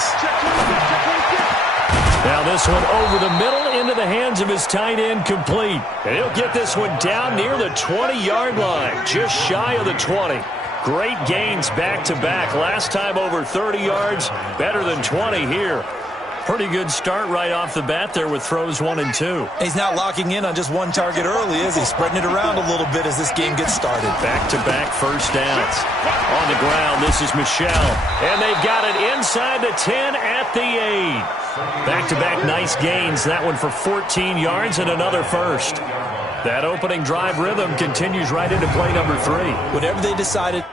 this. Now this one over the middle into the hands of his tight end, complete. And he'll get this one down near the 20-yard line, just shy of the 20. Great gains back-to-back. Last time over 30 yards, better than 20 here. Pretty good start right off the bat there with throws 1 and 2. He's not locking in on just one target early, is he? Spreading it around a little bit as this game gets started. Back-to-back first downs. On the ground, this is Michelle. And they've got it inside the 10 at the 8. Back-to-back nice gains. That one for 14 yards and another first. That opening drive rhythm continues right into play number 3. Whatever they decided.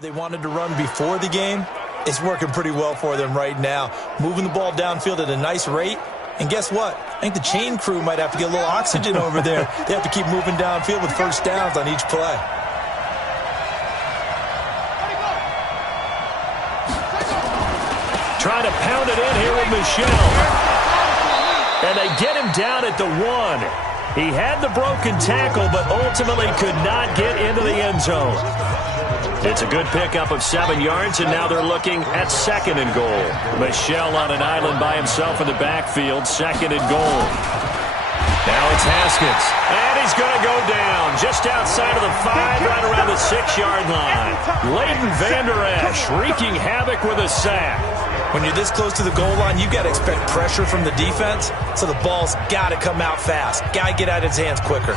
They wanted to run before the game. It's working pretty well for them right now. Moving the ball downfield at a nice rate. And guess what? I think the chain crew might have to get a little oxygen over there. They have to keep moving downfield with first downs on each play. Trying to pound it in here with Michelle. And they get him down at the 1. He had the broken tackle, but ultimately could not get into the end zone. It's a good pickup of 7 yards, and now they're looking at 2nd and goal. Michelle on an island by himself in the backfield, 2nd and goal. Now it's Haskins, and he's going to go down just outside of the 5, right around the 6-yard line. Leighton Vander Esch wreaking havoc with a sack. When you're this close to the goal line, you got to expect pressure from the defense, so the ball's got to come out fast. Got to get out of his hands quicker.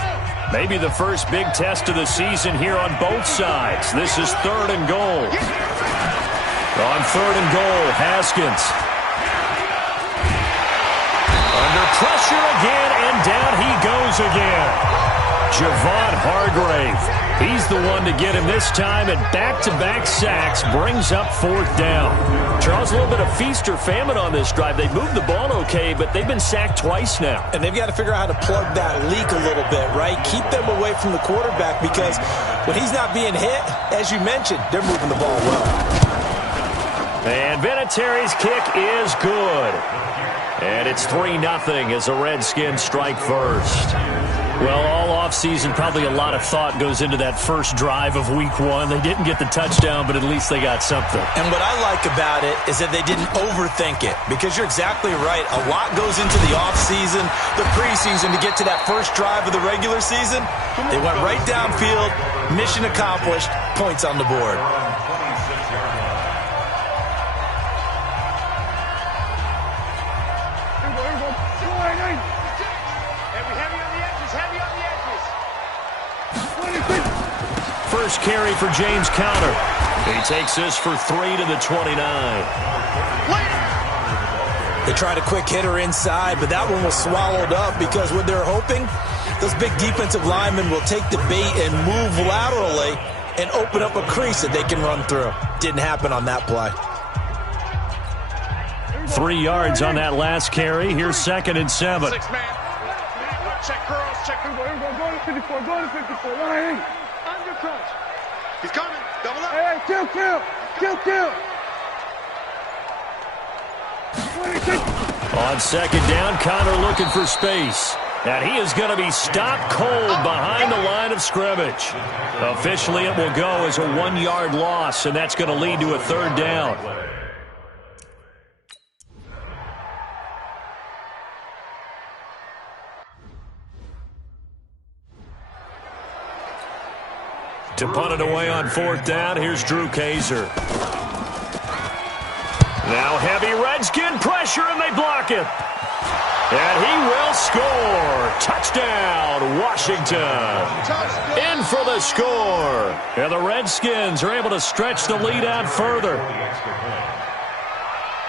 Maybe the first big test of the season here on both sides. This is 3rd and goal. On 3rd and goal, Haskins. Under pressure again, and down he goes again. Javon Hargrave. He's the one to get him this time, and back-to-back sacks brings up 4th down. Charles, a little bit of feast or famine on this drive. They moved the ball okay, but they've been sacked twice now. And they've got to figure out how to plug that leak a little bit, right? Keep them away from the quarterback, because when he's not being hit, as you mentioned, they're moving the ball well. And Vinatieri's kick is good. And it's 3-0 as the Redskins strike first. Well, all offseason, probably a lot of thought goes into that first drive of Week 1. They didn't get the touchdown, but at least they got something. And what I like about it is that they didn't overthink it, because you're exactly right. A lot goes into the offseason, the preseason, to get to that first drive of the regular season. They went right downfield, mission accomplished, points on the board. First carry for James Conner. He takes this for 3 to the 29. They tried a quick hitter inside, but that one was swallowed up, because what they're hoping, those big defensive linemen will take the bait and move laterally and open up a crease that they can run through. Didn't happen on that play. 3 yards on that last carry. Here's 2nd and 7. 6 man. Check girls, check. Go to 54, go to 54. Under crunch. He's coming. Double up. Hey, kill. On 2nd down, Conner looking for space. And he is going to be stopped cold behind the line of scrimmage. Officially, it will go as a 1-yard loss, and that's going to lead to a 3rd down. To punt it away on 4th down, here's Drew Kaiser. Now heavy Redskin pressure, and they block it. And he will score. Touchdown, Washington. In for the score. And the Redskins are able to stretch the lead out further.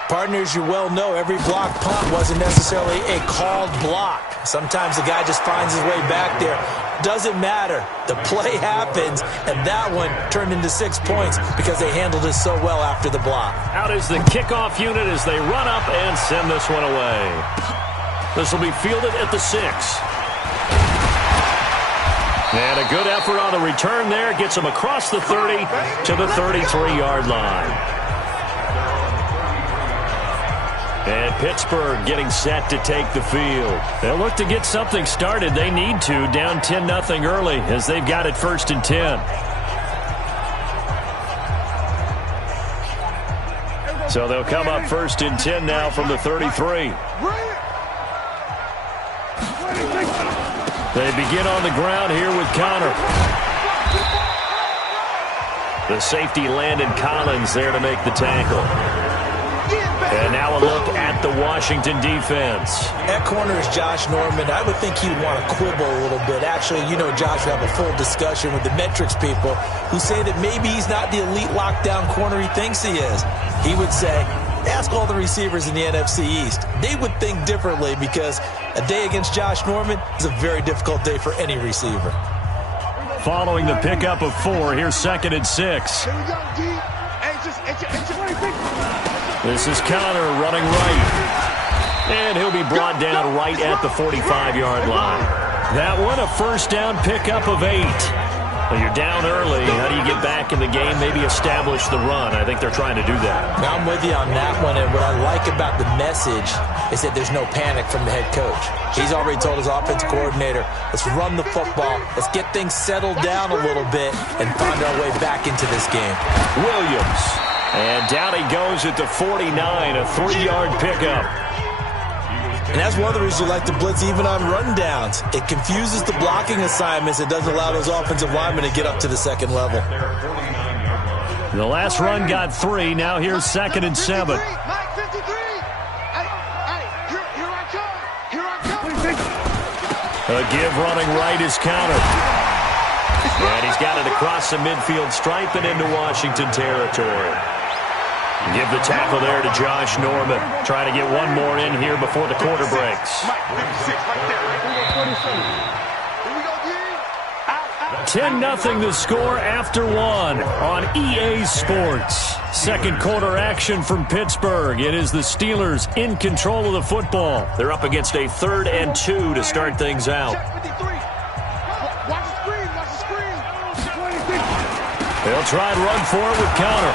Partners, you well know every block punt wasn't necessarily a called block. Sometimes the guy just finds his way back there. Doesn't matter. The play happens, and that one turned into 6 points because they handled it so well after the block. Out is the kickoff unit as they run up and send this one away. This will be fielded at the 6. And a good effort on the return there. Gets him across the 30 to the 33-yard line. And Pittsburgh getting set to take the field. They'll look to get something started. They need to, down 10-0 early as they've got it 1st and 10. So they'll come up 1st and 10 now from the 33. They begin on the ground here with Connor. The safety Landon Collins there to make the tackle. And now a look at the Washington defense. At corner is Josh Norman. I would think he'd want to quibble a little bit. Actually, you know Josh would have a full discussion with the metrics people who say that maybe he's not the elite lockdown corner he thinks he is. He would say, ask all the receivers in the NFC East. They would think differently because a day against Josh Norman is a very difficult day for any receiver. Following the pickup of 4, here's 2nd and 6. Here we go, D. This is Connor running right. And he'll be brought down right at the 45-yard line. That one, a 1st down pickup of 8. Well, you're down early. How do you get back in the game? Maybe establish the run. I think they're trying to do that. Now I'm with you on that one, and what I like about the message is that there's no panic from the head coach. He's already told his offensive coordinator, let's run the football, let's get things settled down a little bit, and find our way back into this game. Williams. And down he goes at the 49, a 3-yard pickup. And that's one of the reasons you like to blitz even on rundowns. It confuses the blocking assignments. It doesn't allow those offensive linemen to get up to the second level. The last run got 3. Now here's 2nd and 7. Mike 53. Here I come. A give running right is countered. And he's got it across the midfield stripe and into Washington territory. Give the tackle there to Josh Norman. Trying to get one more in here before the quarter breaks. 10-0 the score after 1 on EA Sports. Second quarter action from Pittsburgh. It is the Steelers in control of the football. They're up against a 3rd and 2 to start things out. They'll try and run for it with Connor.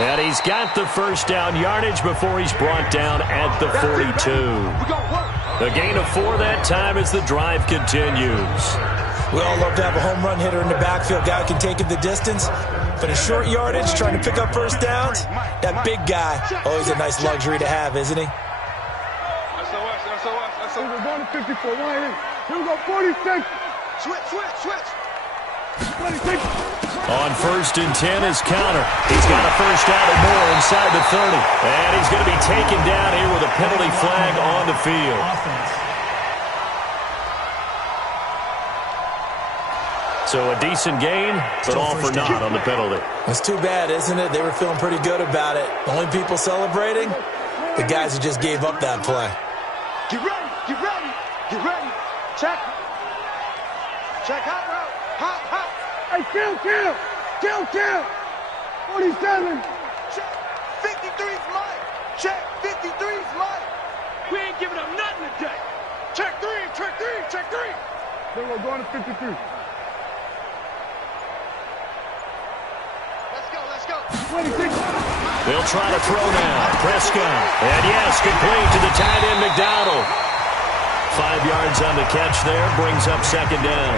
And he's got the 1st down yardage before he's brought down at the 42. A gain of 4 that time as the drive continues. We all love to have a home run hitter in the backfield, guy who can take it the distance. But in short yardage, trying to pick up 1st downs, that big guy, always a nice luxury to have, isn't he? SOS. We're going to 54. Here we go, 46. Switch. 26. On 1st and 10 is Connor. He's got a 1st down and more inside the 30. And he's going to be taken down here with a penalty flag on the field. So a decent gain, but all for naught on the penalty. That's too bad, isn't it? They were feeling pretty good about it. The only people celebrating, the guys who just gave up that play. Get ready. Check hot route. Hot. Hey, kill. 47. Check. 53's mine. Check. 53's mine. We ain't giving up nothing today. Check 3. Then we're going to 53. Let's go. 26. They'll try to throw now. Prescott. And yes, complete to the tight end, McDonald. 5 yards on the catch there. Brings up 2nd down.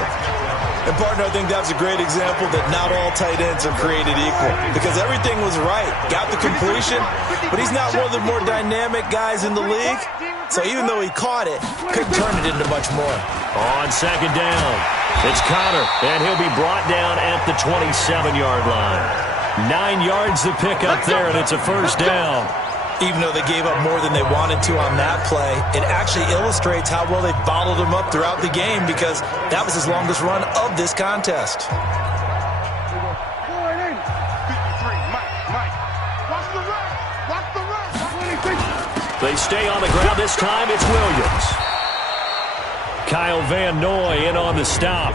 And, partner, I think that's a great example that not all tight ends are created equal because everything was right. Got the completion, but he's not one of the more dynamic guys in the league. So even though he caught it, couldn't turn it into much more. On 2nd down, it's Connor, and he'll be brought down at the 27-yard line. 9 yards to pick up there, and it's a 1st down. Even though they gave up more than they wanted to on that play, it actually illustrates how well they bottled him up throughout the game because that was his longest run of this contest. 53, Mike. Watch the run. They stay on the ground. This time it's Williams. Kyle Van Noy in on the stop.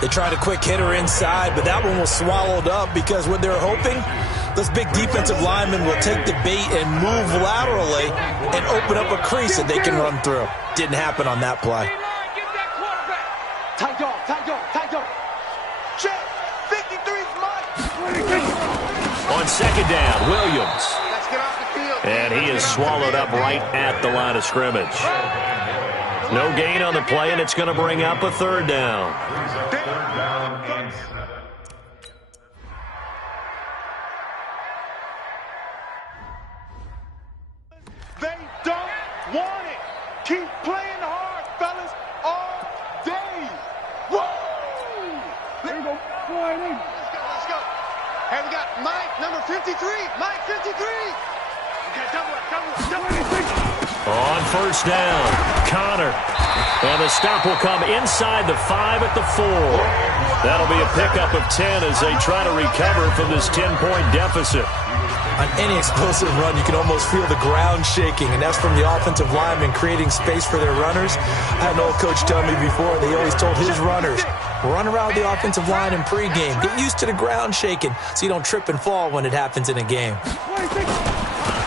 They tried a quick hitter inside, but that one was swallowed up because what they're hoping, those big defensive linemen will take the bait and move laterally and open up a crease that they can run through. Didn't happen on that play. Tight dog, tight dog, tight dog. Check. 53's mine. On second down, Williams. Let's get off the field. And he is swallowed up right at the line of scrimmage. No gain on the play, and it's going to bring up a third down. They don't want it. Keep playing hard, fellas, all day. Whoa! There you go. Let's go. Hey, we got Mike, number 53. Mike, 53. Okay, double it. On first down, Connor. And the stop will come inside the 5 at the 4. That'll be a pickup of 10 as they try to recover from this 10-point deficit. On any explosive run, you can almost feel the ground shaking, and that's from the offensive linemen creating space for their runners. I had an old coach tell me before, they always told his runners, run around the offensive line in pregame. Get used to the ground shaking so you don't trip and fall when it happens in a game.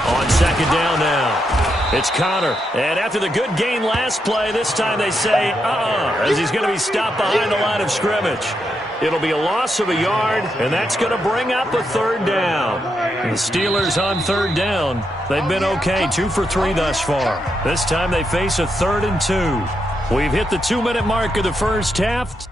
On second down now. It's Connor, and after the good gain last play, this time they say, as he's going to be stopped behind the line of scrimmage. It'll be a loss of a yard, and that's going to bring up a third down. The Steelers on third down. They've been okay, 2 for 3 thus far. This time they face a 3rd and 2. We've hit the 2-minute mark of the first half.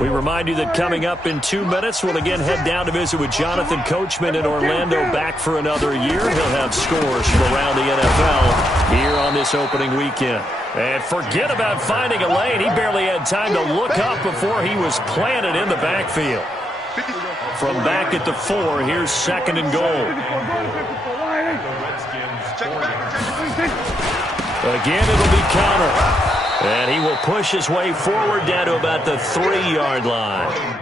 We remind you that coming up in 2 minutes, we'll again head down to visit with Jonathan Coachman in Orlando, back for another year. He'll have scores from around the NFL here on this opening weekend. And forget about finding a lane. He barely had time to look up before he was planted in the backfield. From back at the 4, here's 2nd and goal. Again, it'll be Connor. And he will push his way forward down to about the 3-yard line.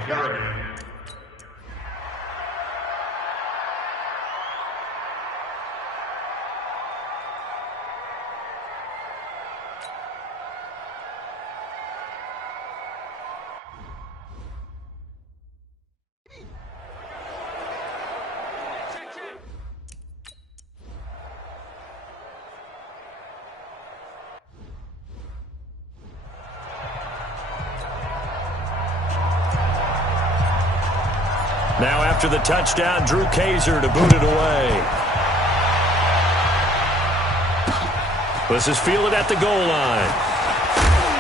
Now after the touchdown, Drew Kaiser to boot it away. This is fielded at the goal line.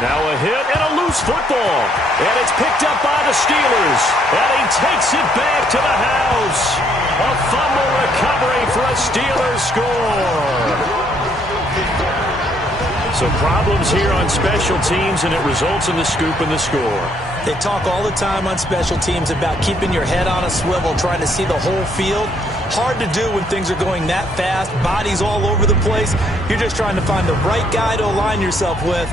Now a hit and a loose football. And it's picked up by the Steelers. And he takes it back to the house. A fumble recovery for a Steelers score. So problems here on special teams, and it results in the scoop and the score. They talk all the time on special teams about keeping your head on a swivel, trying to see the whole field. Hard to do when things are going that fast, bodies all over the place. You're just trying to find the right guy to align yourself with.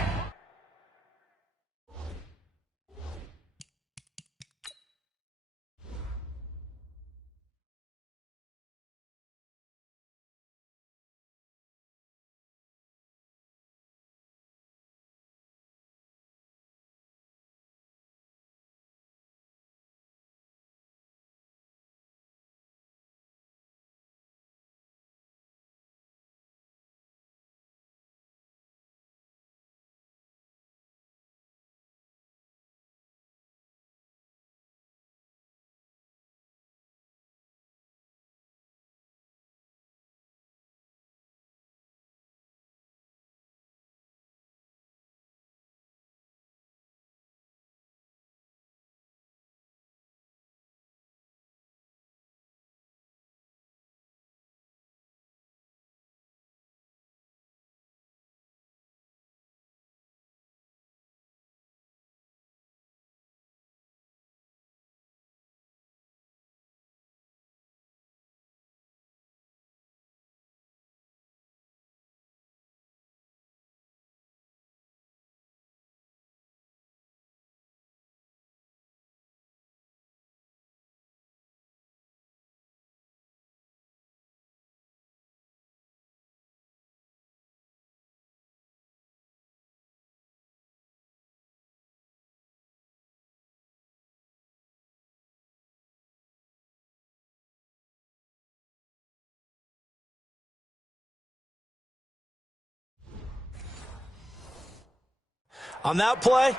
On that play,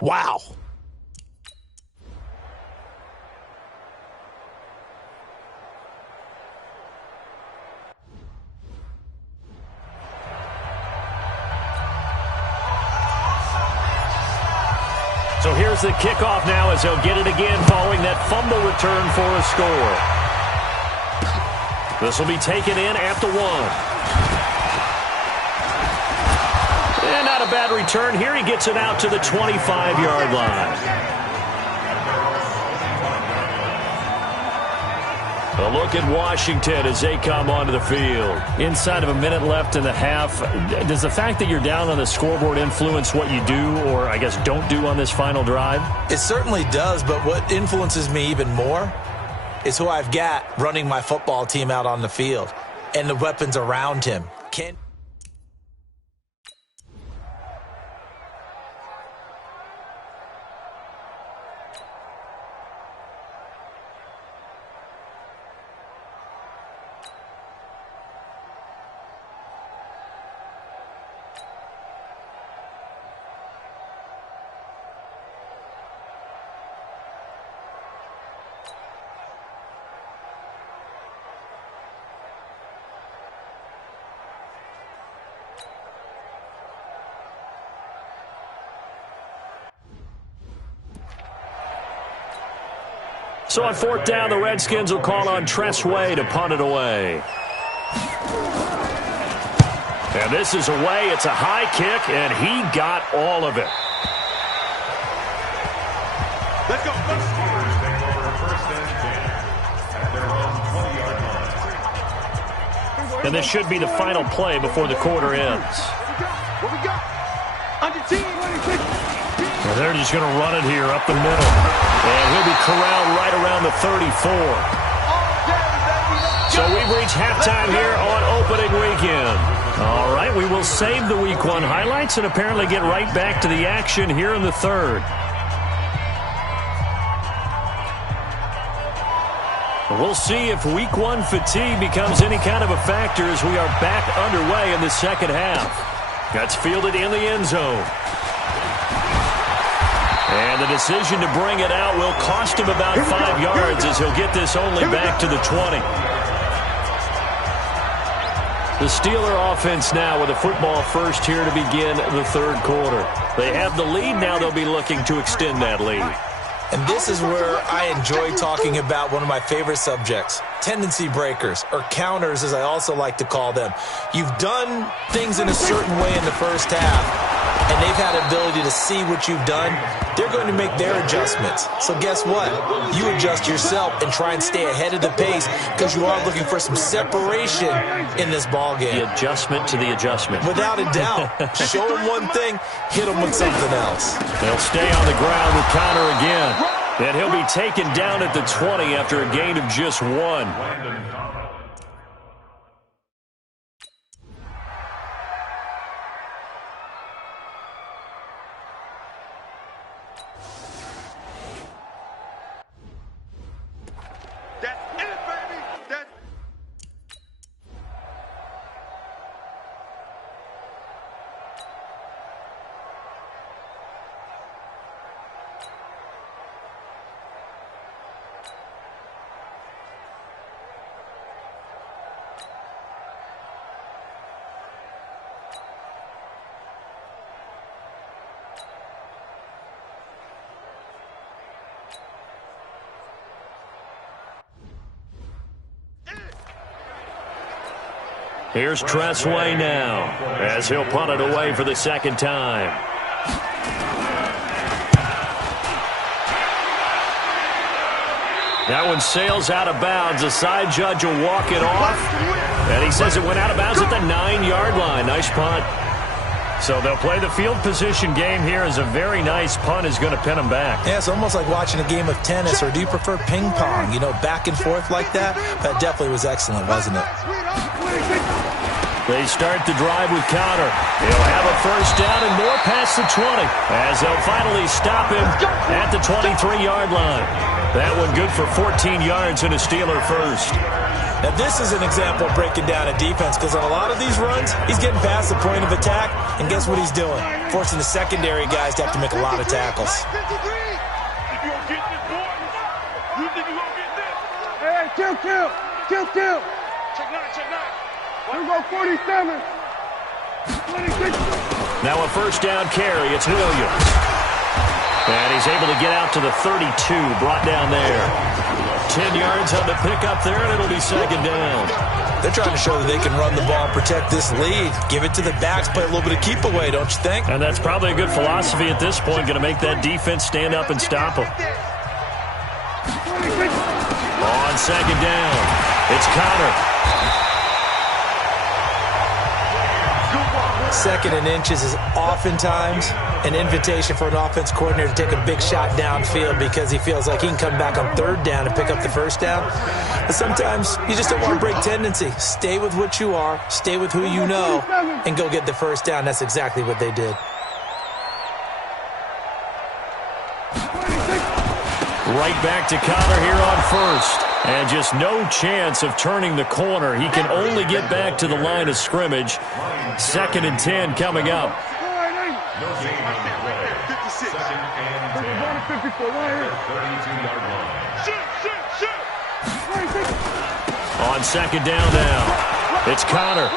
wow. So here's the kickoff now as they'll get it again following that fumble return for a score. This will be taken in at the 1. And not a bad return here. He gets it out to the 25-yard line. A look at Washington as they come onto the field. Inside of a minute left in the half, does the fact that you're down on the scoreboard influence what you do or, I guess, don't do on this final drive? It certainly does, but what influences me even more is who I've got running my football team out on the field and the weapons around him. So on 4th down, the Redskins will call on Tress Way to punt it away. And this is away. It's a high kick, and he got all of it. Let's go. And this should be the final play before the quarter ends. What we got? Under 10. Well, they're just going to run it here up the middle. And he'll be corralled right around the 34. So we've reached halftime here on opening weekend. All right, we will save the Week 1 highlights and apparently get right back to the action here in the third. We'll see if Week 1 fatigue becomes any kind of a factor as we are back underway in the second half. That's fielded in the end zone. And the decision to bring it out will cost him about 5 yards as he'll get this only back to the 20. The Steeler offense now with a football first here to begin the third quarter. They have the lead. Now they'll be looking to extend that lead. And this is where I enjoy talking about one of my favorite subjects, tendency breakers, or counters as I also like to call them. You've done things in a certain way in the first half, and they've had the ability to see what you've done. They're going to make their adjustments. So guess what? You adjust yourself and try and stay ahead of the pace because you are looking for some separation in this ballgame. The adjustment to the adjustment. Without a doubt. Show them one thing, hit them with something else. They'll stay on the ground with Connor again. And he'll be taken down at the 20 after a gain of just 1. Here's Tress Way now as he'll punt it away for the second time. That one sails out of bounds. The side judge will walk it off. And he says it went out of bounds at the 9-yard line. Nice punt. So they'll play the field position game here as a very nice punt is going to pin them back. Yeah, it's almost like watching a game of tennis, or do you prefer ping pong? You know, back and forth like that? That definitely was excellent, wasn't it? They start the drive with Connor. He'll have a first down and more past the 20 as they'll finally stop him at the 23-yard line. That one good for 14 yards and a Steeler first. Now, this is an example of breaking down a defense because on a lot of these runs, he's getting past the point of attack, and guess what he's doing? Forcing the secondary guys to have to make a lot of tackles. Hey, kill. Check nine. Here we go, 47. 26. Now a first down carry. It's Williams. And he's able to get out to the 32, brought down there. 10 yards on the pickup there, and it'll be second down. They're trying to show that they can run the ball and protect this lead. Give it to the backs, play a little bit of keep away, don't you think? And that's probably a good philosophy at this point, going to make that defense stand up and stop them. On second down, it's Connor. Second and inches is oftentimes an invitation for an offense coordinator to take a big shot downfield because he feels like he can come back on third down and pick up the first down. But sometimes you just don't want to break tendency. Stay with what you are, stay with who you know, and go get the first down. That's exactly what they did. Right back to Connor here on first. And just no chance of turning the corner. He can only get back to the line of scrimmage. 2nd and 10 coming up. On second down now, it's Connor.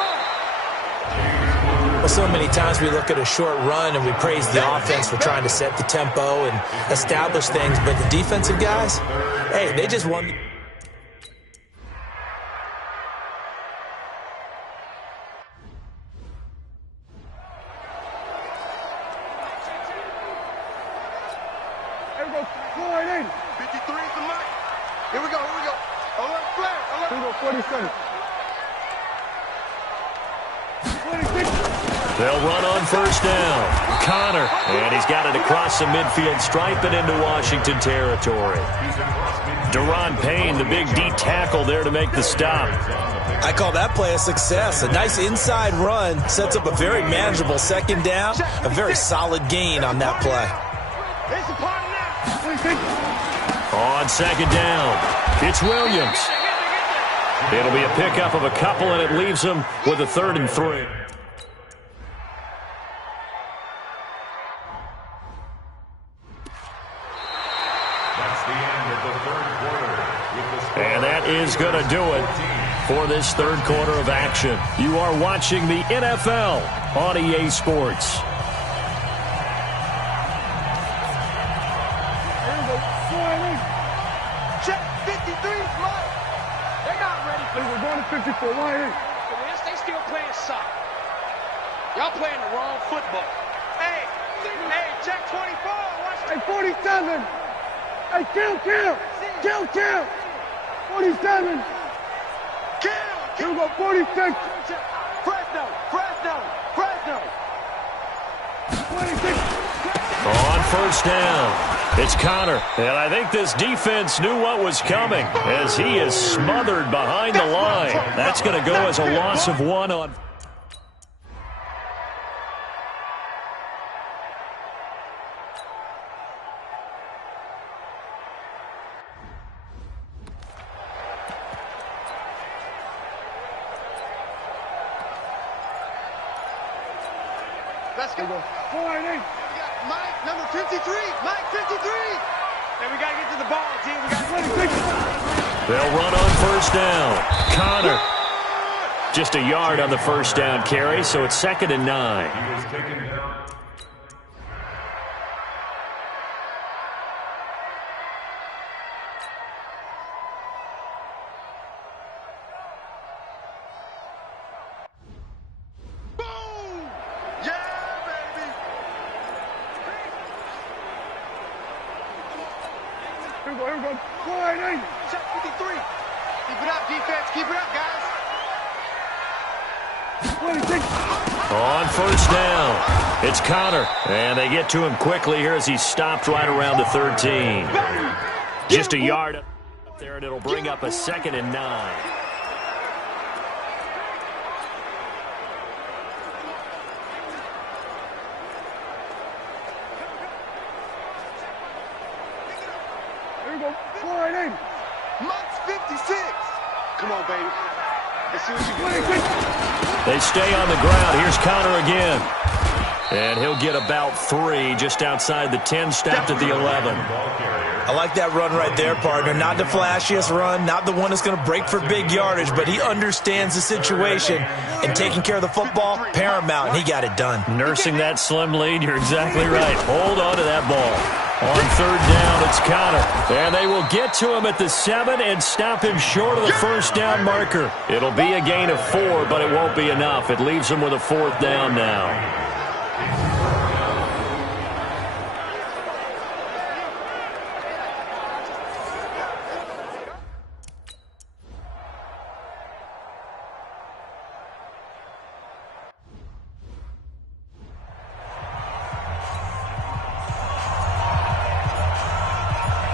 Well, so many times we look at a short run and we praise the offense for trying to set the tempo and establish things, but the defensive guys, hey, they just won. They'll run on first down. Connor, and he's got it across the midfield stripe and into Washington territory. Deron Payne, the big D tackle there to make the stop. I call that play a success. A nice inside run sets up a very manageable second down, a very solid gain on that play. On second down, it's Williams. It'll be a pickup of a couple, and it leaves them with a 3rd and 3. And that is going to do it for this third quarter of action. You are watching the NFL on EA Sports. Check 53, Mike. They're not ready for we're going to 54. Why ain't? They still playing soccer. Y'all playing the wrong football. Hey, check 24. Watch. Hey, 47. Hey, kill. 47. Kill. Here we go, 46. Fresno. 26. On first down, it's Connor. And I think this defense knew what was coming as he is smothered behind the line. That's going to go as a loss of 1 on. Let's go. 4-8. Mike, number 53. Mike, 53. Hey, we got to get to the ball, team. We got 26. They'll run on first down. Connor. Just a yard on the first down carry, so it's 2nd and 9. Here we go. 4-8. Check 53. Keep it up, defense. Keep it up, guys. 26. On first down, it's Connor. And they get to him quickly here as he's stopped right around the 13. Just a yard up there, and it'll bring up a 2nd and 9. Here we go. 4-8. Mike's 56. Come on, baby. Let's see what you can do. They stay on the ground. Here's Connor again. And he'll get about 3 just outside the 10, stopped at the 11. I like that run right there, partner. Not the flashiest run, not the one that's going to break for big yardage, but he understands the situation, and taking care of the football, paramount, and he got it done. Nursing that slim lead, you're exactly right. Hold on to that ball. On third down, it's Connor. And they will get to him at the 7 and stop him short of the first down marker. It'll be a gain of 4, but it won't be enough. It leaves him with a 4th down now.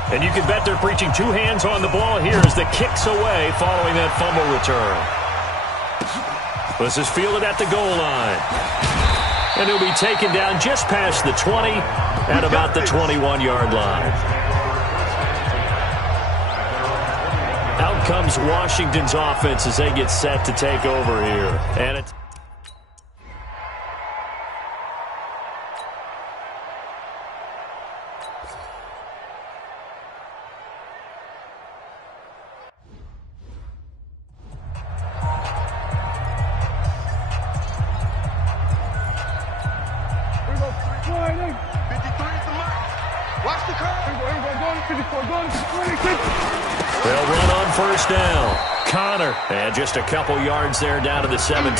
And you can bet they're preaching 2 hands on the ball here as the kick's away following that fumble return. This is fielded at the goal line. And he'll be taken down just past the 20 at about the 21-yard line. Out comes Washington's offense as they get set to take over here. And it's they'll run on first down. Connor, and just a couple yards there down to the 17.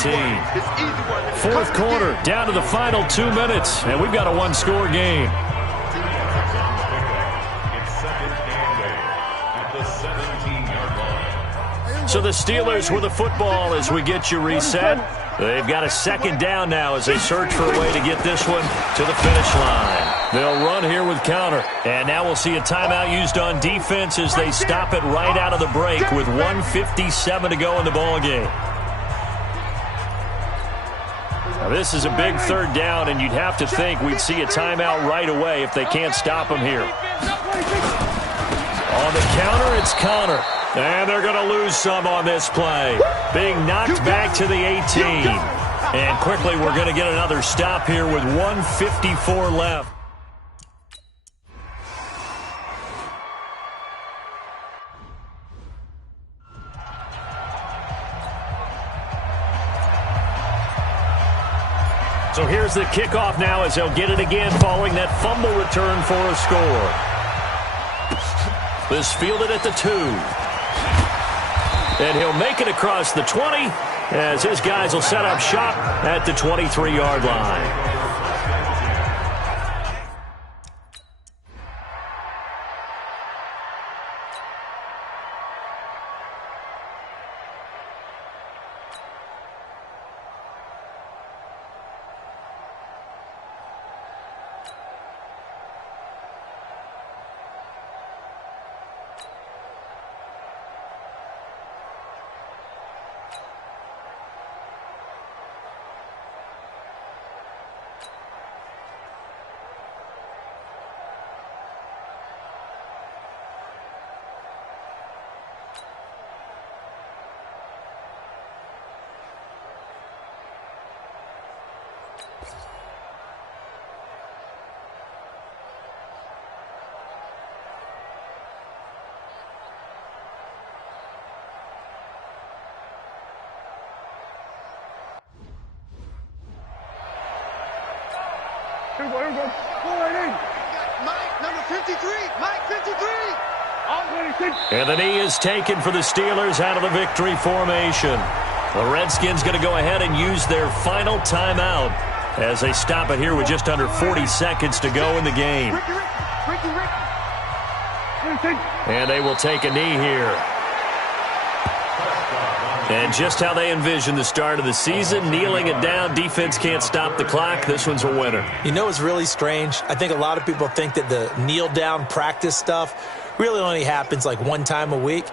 Fourth quarter, down to the final 2 minutes, and we've got a 1-score game. So the Steelers with the football as we get you reset. They've got a 2nd down now as they search for a way to get this one to the finish line. They'll run here with Connor. And now we'll see a timeout used on defense as they stop it right out of the break with 1:57 to go in the ballgame. Now this is a big 3rd down, and you'd have to think we'd see a timeout right away if they can't stop him here. On the counter, it's Connor. And they're going to lose some on this play. Being knocked back to the 18. And quickly, we're going to get another stop here with 1:54 left. So here's the kickoff now as they'll get it again following that fumble return for a score. This fielded at the 2. And he'll make it across the 20 as his guys will set up shop at the 23-yard line. Here we go. Go right in. Mike, number 53. Mike, 53. And the knee is taken for the Steelers out of the victory formation. The Redskins going to go ahead and use their final timeout as they stop it here with just under 40 seconds to go in the game. And they will take a knee here. And just how they envision the start of the season, kneeling it down, defense can't stop the clock. This one's a winner. You know what's really strange? I think a lot of people think that the kneel-down practice stuff really only happens like one time a week.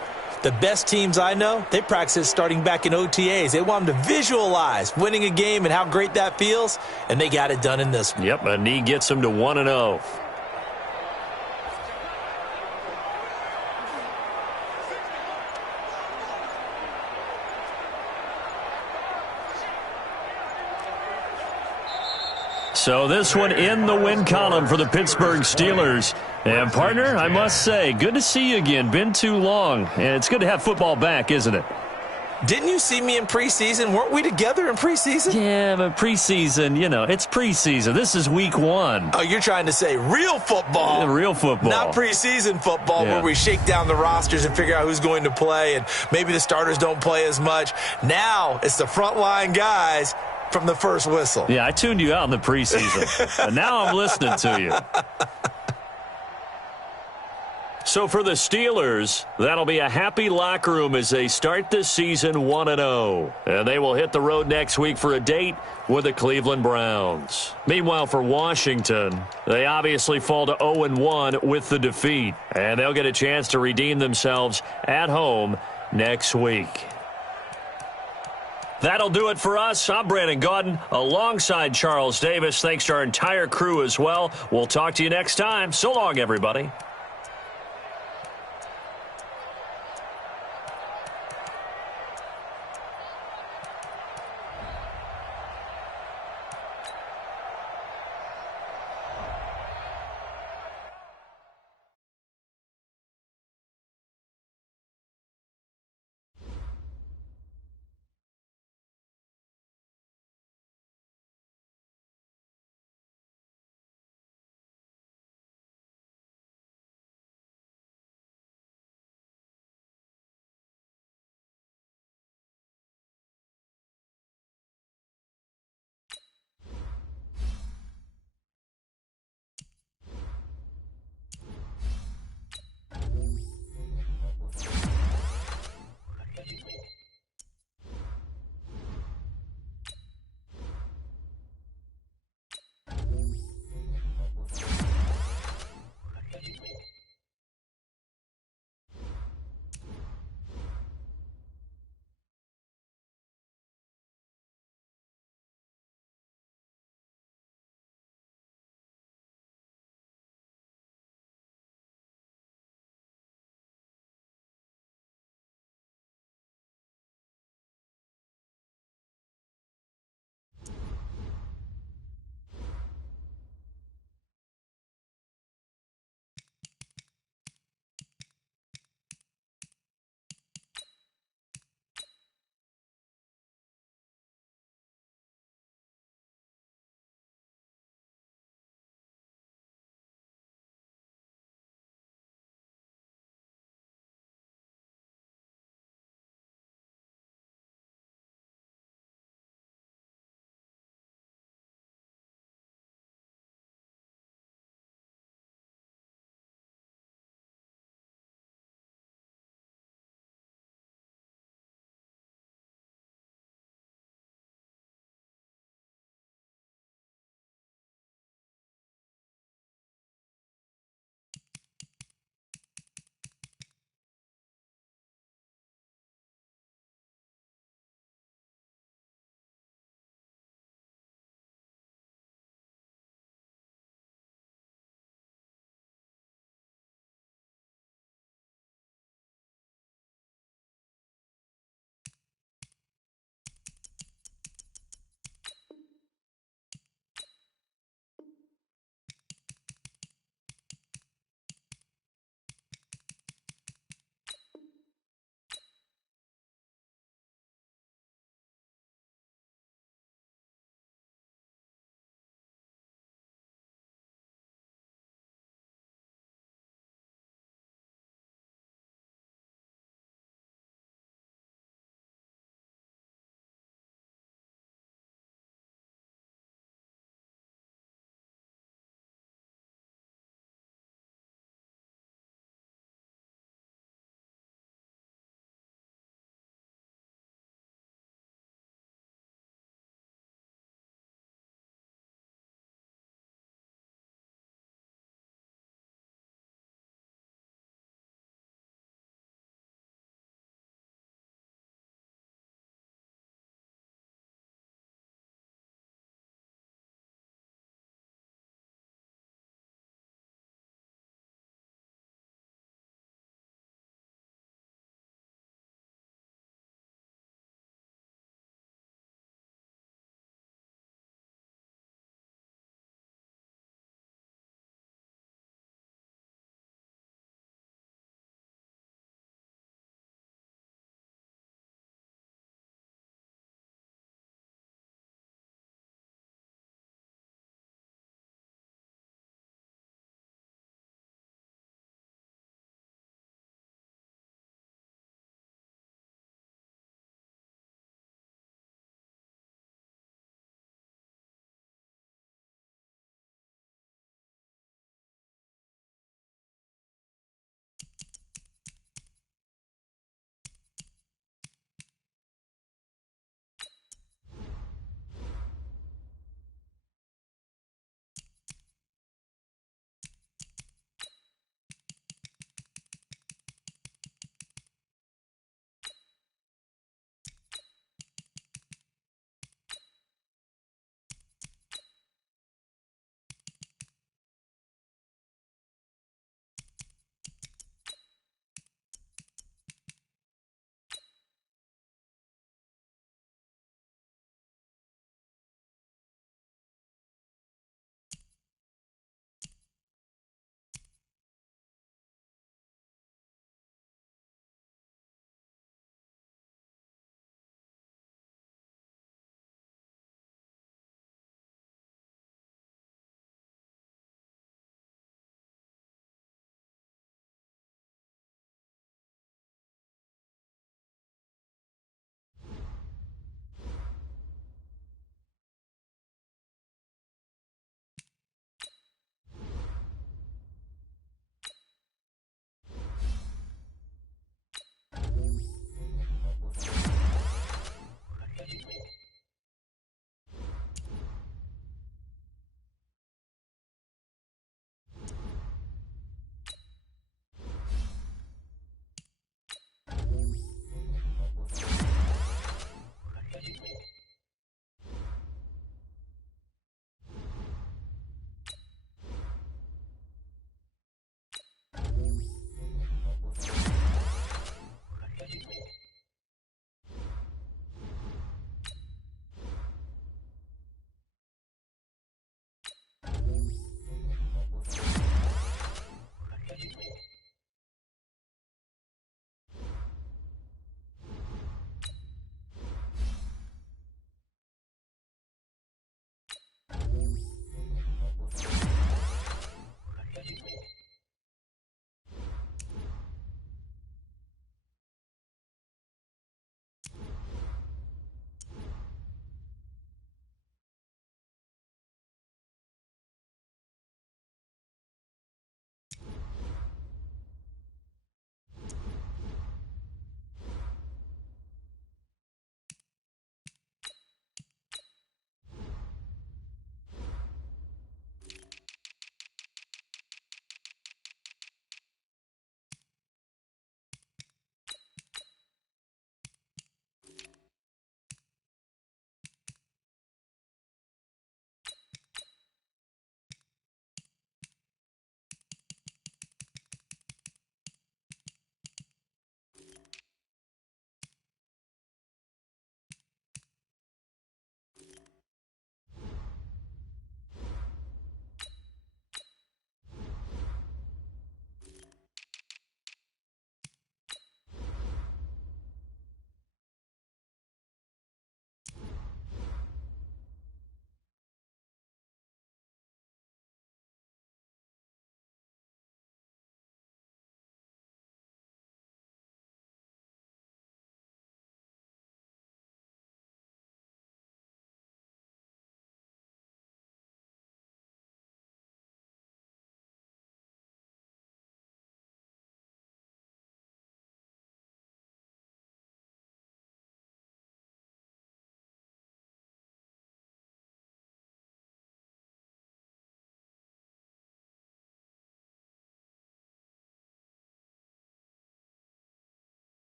The best teams I know, they practice it starting back in OTAs. They want them to visualize winning a game and how great that feels, and they got it done in this one. Yep, a knee gets them to 1-0. So this one in the win column for the Pittsburgh Steelers. And, partner, I must say, good to see you again. Been too long. And it's good to have football back, isn't it? Didn't you see me in preseason? Weren't we together in preseason? Yeah, but preseason, you know, it's preseason. This is week 1. Oh, you're trying to say real football. Yeah, real football. Not preseason football where we shake down the rosters and figure out who's going to play, and maybe the starters don't play as much. Now it's the frontline guys from the first whistle. Yeah, I tuned you out in the preseason. And now I'm listening to you. So for the Steelers, that'll be a happy locker room as they start this season 1-0. And they will hit the road next week for a date with the Cleveland Browns. Meanwhile, for Washington, they obviously fall to 0-1 with the defeat. And they'll get a chance to redeem themselves at home next week. That'll do it for us. I'm Brandon Gaudin alongside Charles Davis. Thanks to our entire crew as well. We'll talk to you next time. So long, everybody.